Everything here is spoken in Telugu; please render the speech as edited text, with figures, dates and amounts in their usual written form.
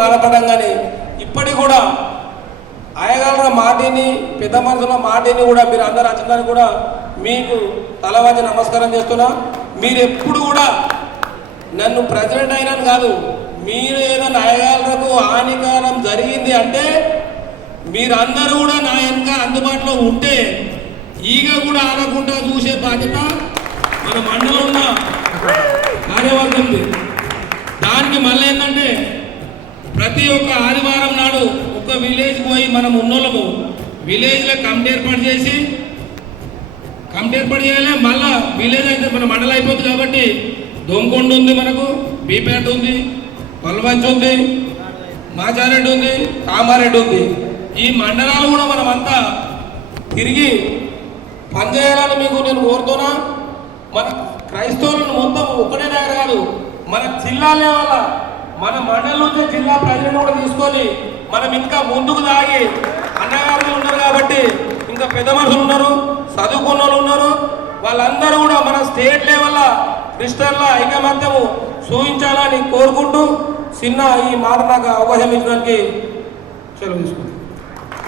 బాధపడంగానే ఇప్పటికి కూడా అయ్యగారుల మాటిని పెద్ద మనుషుల మాటిని కూడా మీరు అందరు వచ్చిందని కూడా మీకు తలవంచి నమస్కారం చేస్తున్నా. మీరు ఎప్పుడు కూడా నన్ను ప్రెసిడెంట్ అయినాను కాదు, మీరు ఏదైనా అయ్యగారులకు హానికరం జరిగింది అంటే మీరందరూ కూడా నా వెనక అందుబాటులో ఉంటే ఈగ కూడా ఆనకుండా చూసే బాధ్యత మన మండలం ఉన్న కార్యవర్గంది. దానికి మళ్ళీ ఏంటంటే ప్రతి ఒక్క ఆదివారం నాడు ఒక విలేజ్ పోయి మనం ఉన్నోళ్ళము విలేజ్లో కమిటీ ఏర్పాటు చేయాలి. మళ్ళా విలేజ్ అయితే మన మండలం అయిపోతుంది కాబట్టి దొంకొండ ఉంది, మనకు బీపేట ఉంది, పల్వంచి ఉంది, మాచారెడ్డి ఉంది, కామారెడ్డి ఉంది. ఈ మండలాలు కూడా మనమంతా తిరిగి పనిచేయాలని మీకు నేను కోరుతున్నా. మన క్రైస్తవులను మొత్తం ఒక్కడే దగ్గర కాదు, మన జిల్లా లెవెల్ మన మండలం నుంచి జిల్లా ప్రజలను కూడా తీసుకొని మనం ఇంకా ముందుకు సాగి అన్నగారులు ఉన్నారు కాబట్టి ఇంకా పెద్ద మనుషులు ఉన్నారు, చదువుకున్న వాళ్ళు ఉన్నారు, వాళ్ళందరూ కూడా మన స్టేట్ లెవెల్ క్రిస్టియన్ల ఐకమత్యము చూపించాలని కోరుకుంటూ చిన్న ఈ మాట నాకు అవకాశం ఇచ్చడానికి సెలవు తీసుకుంటాను.